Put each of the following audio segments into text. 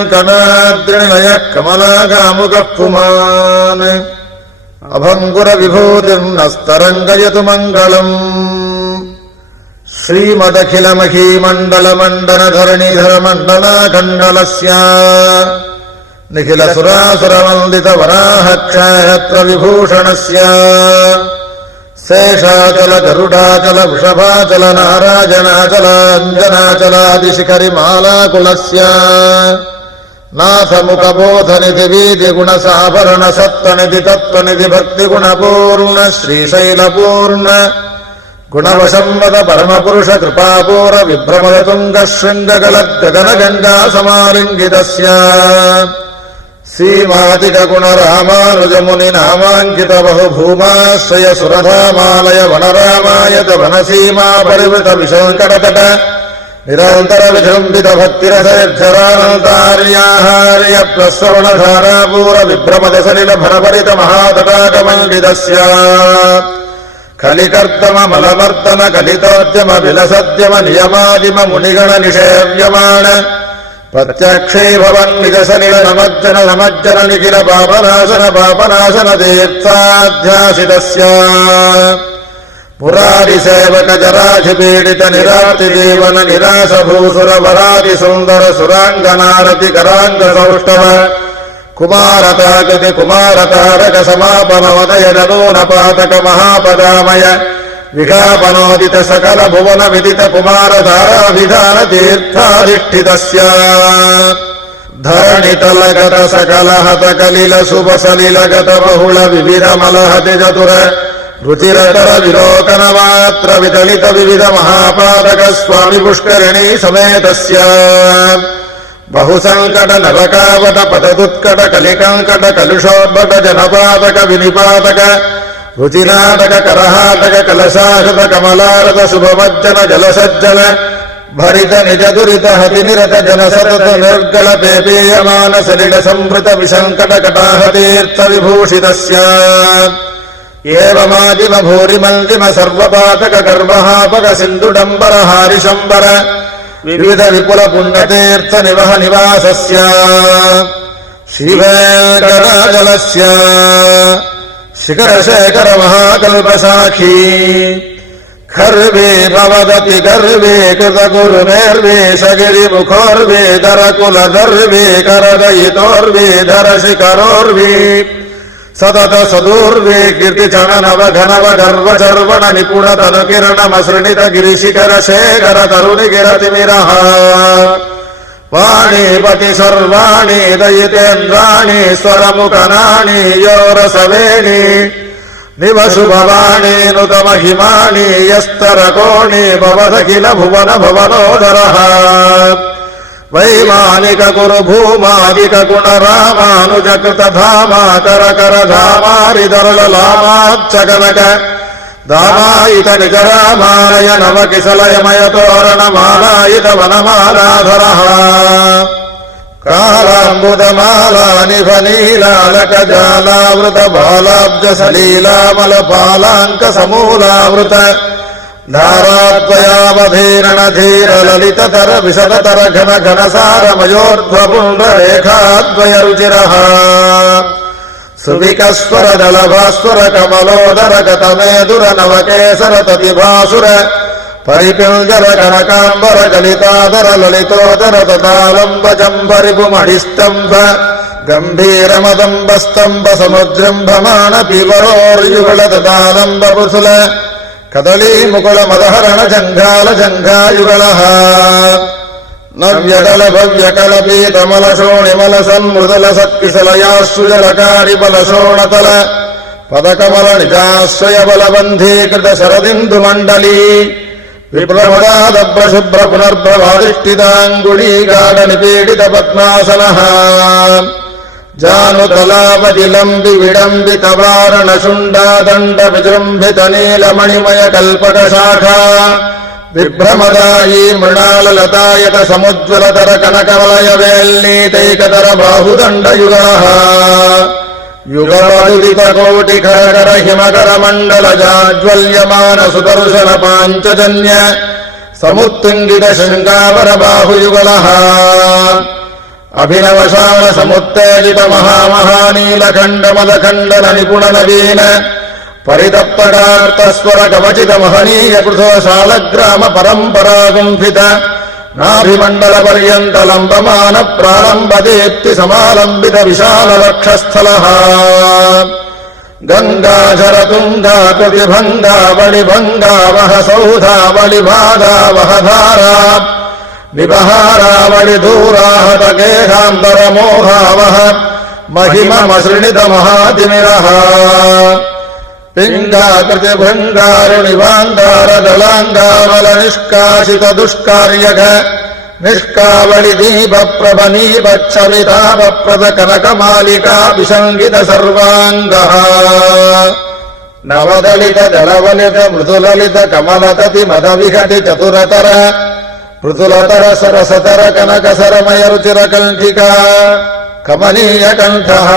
శ్రీవేంకటాద్రినిలయ కమలాకాముకః పుమాన్ అభంగుర విభూతిర్నస్తరంగయతు మంగళం. శ్రీమదఖిల మహీమండల మండన ధరణిధర మండలాఖండలస్య నిఖిల సురాసుర వందిత వరాహక్షేత్ర విభూషణస్య శేషాచల గరుడాచల వృషభాచల నారాయణాచల అంజనాచలాదిశిఖరి మాలాకులస్య నాథముఖబోధనిధి వీధి గుణ సాభరణ సత్వనిధి తత్వనిధి భక్తి గుణపూర్ణ శ్రీశైలపూర్ణ గుణవశంవద పరమపురుష కృపాపూర విభ్రమద తుంగ శృంగగలద్గగన గంగా సమాలింగితస్య శ్రీమాతిక గుణ రామానుజముని నామాంకిత బహుభూమాశ్రయ సురధామాలయ వనరామాయత వనసీమా పరివృత విశంకటతట నిరంతర విజృంభిత భక్తిరసర్జరానంతార్యాహార్య ప్రస్రవణధారాపూర విభ్రమద సలిల భరభరిత మహాతటాకమండితస్య కలికర్దమ మలమర్దన కలితోద్యమ విలసద్యమ నియమాదిమ మునిగణ నిషేవ్యమాణ ప్రత్యక్షే భవన్ నిజసలిల నమజ్జన నమజ్జన నిఖిల పాపనాశన పాపనాశన తీర్థాధ్యాసితస్య పురారి సేవక జరాధిపీడిత నిరార్తి జీవన నిరాశ భూసుర వరాది సుందర సురాంగనారతి కరాంగ సౌష్ఠవ కుమారతాగతి కుమారతారక సమాపనోదయ నూన పాతక మహాపదామయ విఘాపనోదిత సకల భువన విదిత కుమారధారాభిధాన తీర్థాధిష్ఠితస్య ధరణితలగత సకల హత కలిల శుభసలిలగత బహుళ వివిధ మలహతి చతుర రుచిరకర విలోకన మాత్ర విదలిత వివిధ మహాపాదక స్వామి పుష్కరిణీ సమేతస్య బహుసంకట నరకావట పతదుత్కట కలికంకట కలుషోద్భట జనపాతక వినిపాతక రుచినాటక కరహాటక కలశాహృత కమలారత శుభమజ్జన జలసజ్జన భరిత నిజ దురిత హతి నిరత జన సతత నిర్గళ పేపీయమాన సలిల సంభృత విశంకట కటాహతీర్థ విభూషితస్య ఏవమాదిమ భూరిమల్లిమ సర్వపాతక గర్వహాపక సింధుడంబర హారిశంబర వివిధ విపుల పుణ్యతీర్థ నివహ నివాసస్య శ్రీవేంకటాచలస్య శిఖరశేఖర మహాకల్పసాఖీ ఖర్వే భవదతి గర్వే కృతగురునేర్వే శగిరి ముఖోర్వే దరకుల దర్వే కరదయితోర్వే ధరశిఖరోర్వే సతత సదూర్వే కీర్తి చణనవ ఘనవ గర్వ చర్వణ నిపుణ తను కిరణమసృణిత గిరిశిఖర శేఖర తరుణి గిరతిమిరః వాణీపతి సర్వాణి దయితేంద్రాణి స్వరముఖనాని యోరసవేణి నివశుభవాణి నుత మహిమాని యస్తరకోణి భవదఖిల భువన భవనోదరః వైమానిక కురు భూమాదిక గుణ రామానుజకృత ధామాకర కర ధామారిధరల లామాచ్చకనక దామాయిత నిజ రామాలయ నవకిశలయమయ తోరణ మాలాయిత వనమాలాధరః కాళాంబుదమాలా నిభనీలాలక జాలావృత బాలాబ్జ సలీలామల పాలాంక సమూలావృత ధారాద్వయావధీరణ ధీర లలితతర విశదతర ఘన ఘనసారమయోర్ధ్వపుండ్ర రేఖాద్వయ రుచిరః సువికస్వర దళభాస్వర కమలోదర గతమేదుర నవకేసర తతిభాసుర పరిపిల్జర కనకాంబర గలితాదర లలితోదర తదాలంబ జంబరిపుమహిస్తంభ గంభీరమదంబ స్తంభ సముజృంభమాణ పివరోర్యుగళ తదాలంబ పుసుల కదళీ ముకుళ మదహరణ జంఘాల జంఘాయుగళః నవ్యకల భవ్యకల పీతమల శోణిమల సన్మృదుల సత్కిశలయాశ్రుజలకారి బల శోణతల పదకమల నిజాశ్రయ బలబంధీకృత శరదిందు మండలీ విప్లవదాదభ్ర శుభ్ర పునర్భవాధిష్ఠితాంగుళీగాఢ నిపీడిత పద్మాసనః జానుతలావతిలంబి విడంబిత వారణ శుండాదండ విజృంభిత నీలమణిమయ కల్పక శాఖా విభ్రమదాయీ మృణాల లతాయత సముజ్వలతర కనకవలయ వేల్నీతైకతర బాహుదండయుగళః యుగవదుదిత కోటి ఖరకర హిమకర మండల జాజ్వల్యమాన సుదర్శన పాంచజన్య సముత్తుంగిత శృంగావర బాహుయుగళః అభినవశాల సముత్తేజిత మహామహానీలఖండమదఖండన నిపుణ నవీన పరితప్తకార్తస్వర కవచిత మహనీయ పృథోశాలగ్రామ పరంపరాగుంభిత నాభిమండల పర్యంత లంబమాన ప్రారంభదేప్తి సమాలంబిత విశాల వక్షస్థలః గంగాజరతుంగా కృతిభంగా బలిభంగా వహ సౌధావళి బాధావహ ధారా వివహారావళి దూరాహత గేహాంతరమోహావహ మహిమమసృణిత మహాతిమిరః పింగాకృతిభృంగారుణివాంగారదళాంగావల నిష్కాశిత దుష్కార్యక నిష్కావళి దీప ప్రభనీపక్షమితాపప్రద కనకమాలికా విసంగిత సర్వాంగః నవదళిత దళవలిత మృదులలిత కమలతతి మద విహటి చతురతర పృథులతర సరసతర కనక సరమయ రుచిర కంఠికా కమనీయ కంఠః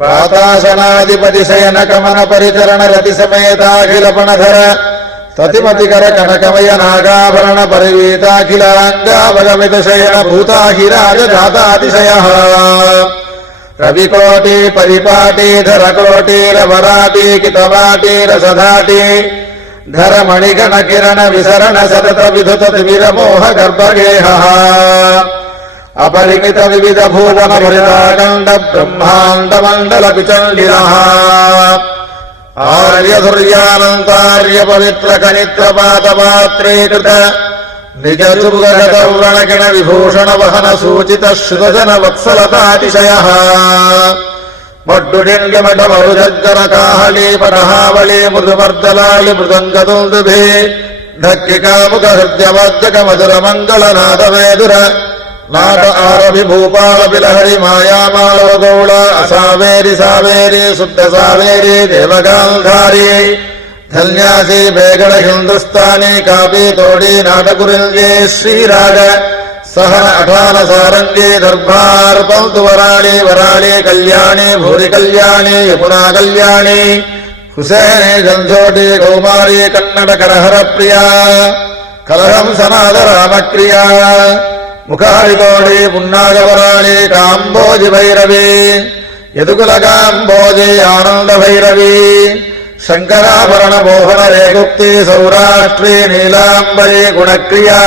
పాతాసనాధిపతి శయన కమన పరిచరణ రతి సమేతాఖిల పణధర తతిమతికర కనకమయ నాగాభరణ పరివీతాఖిలాంగావగమిత శయన భూతాహిరాజ జాతాతిశయః రవికోటి పరిపాటీధర కోటీరవరాటీకితవాటీర సదాటీ ధర మణిగణ కిరణ విసరణ సతత విధుత విరమోహ గర్భగేహః అపరిమిత వివిధ భువన భరితాఖండ బ్రహ్మాండ మండల పిచండినః ఆర్యధుర్యానంతార్య పవిత్ర కనిత్ర పాతపాత్రీకృత నిజ దుర్గగతవ్రణకిణ విభూషణ వహన సూచిత శ్రుతజన వత్సలతాతిశయః పడ్డుడింగమఠ మరుజగ్గర కాహళీ పటహావళీ మృదుమర్దలాళి మృదంగదుందుభి ధక్కికాముక హృద్యమద్దక మధుర మంగళనాథ వేదుర నాట ఆరభి భూపాల బిలహరి మాయామాళవ గౌళ అసావేరి సావేరి శుద్ధ సావేరి దేవగాంధారి ధన్యాసి బేగడ హిందుస్థానీ కాపీ తోడి నాటకురిల్జే శ్రీరాగ సహన అఠాన సారంగీ దర్భార్ పంతు వరాళి వరాళి కళ్యాణి భూరి కళ్యాణి యమునా కళ్యాణి హుసేని గంజోటి కౌమారి కన్నడ కరహర ప్రియా కలహం సనాద రామక్రియా ముఖారితోడి పున్నాగవరాళి కాంబోజి భైరవి యదుకులకాంబోజి ఆనంద భైరవి శంకరాభరణ మోహన రేగుప్తి సౌరాష్ట్రీ నీలాంబరి గుణక్రియా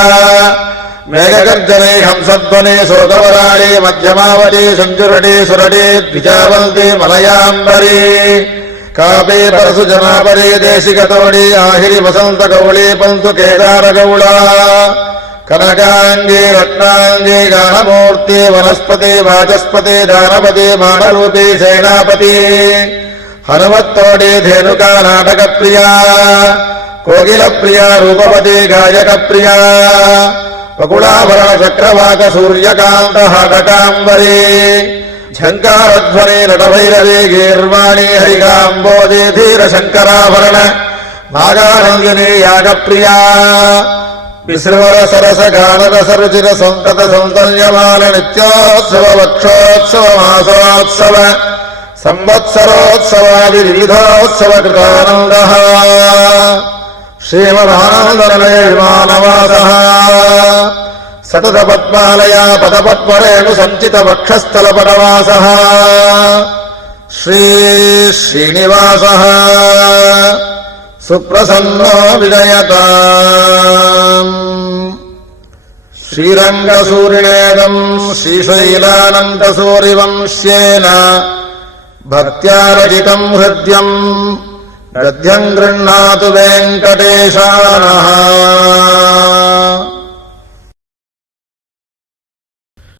మేఘగర్జనే హంసధ్వని శోకవరాళి మధ్యమావతి సంచురటి సురటి ద్విజావంతి మలయాంబరి కాపీ పరసు జనాపరి దేశికతోడి ఆహిరి వసంత గౌళీ పంతు కేదార గౌళ కనకాంగి రత్నాంగి గానమూర్తి వనస్పతి వాచస్పతి దానపతి మానరూపి సేనాపతి హనుమత్తోడి ధేనుకా నాటక ప్రియా కోకిల ప్రియా రూపవతి గాయక ప్రియా వకుళాభరణ చక్రవాక సూర్యకాంత హటకాంబరి ఝంకారధ్వని నటభైరవి గీర్వాణి హరికాంబోధి ధీర శంకరాభరణ నాగానందిని యాగప్రియా విశ్రవర సరస గానరస రుచిర సంతత సంతల్యమాన నిత్యోత్సవ వక్షోత్సవ మాసోత్సవ సంవత్సరోత్సవాది వివిధోత్సవ కృతానందః శ్రీమదానందనిలయ విమానవాసః సతత పద్మాలయ పదపద్మరేణు సంచిత వక్షస్థల పటవాసః శ్రీ శ్రీనివాసః సుప్రసన్నో విజయతాం శ్రీరంగసూరిణేదం శ్రీశైలానందసూరివంశ్యేన భక్త్యా రచితం హృద్యం గద్యం గృహ్ణాతు వెంకటేశానః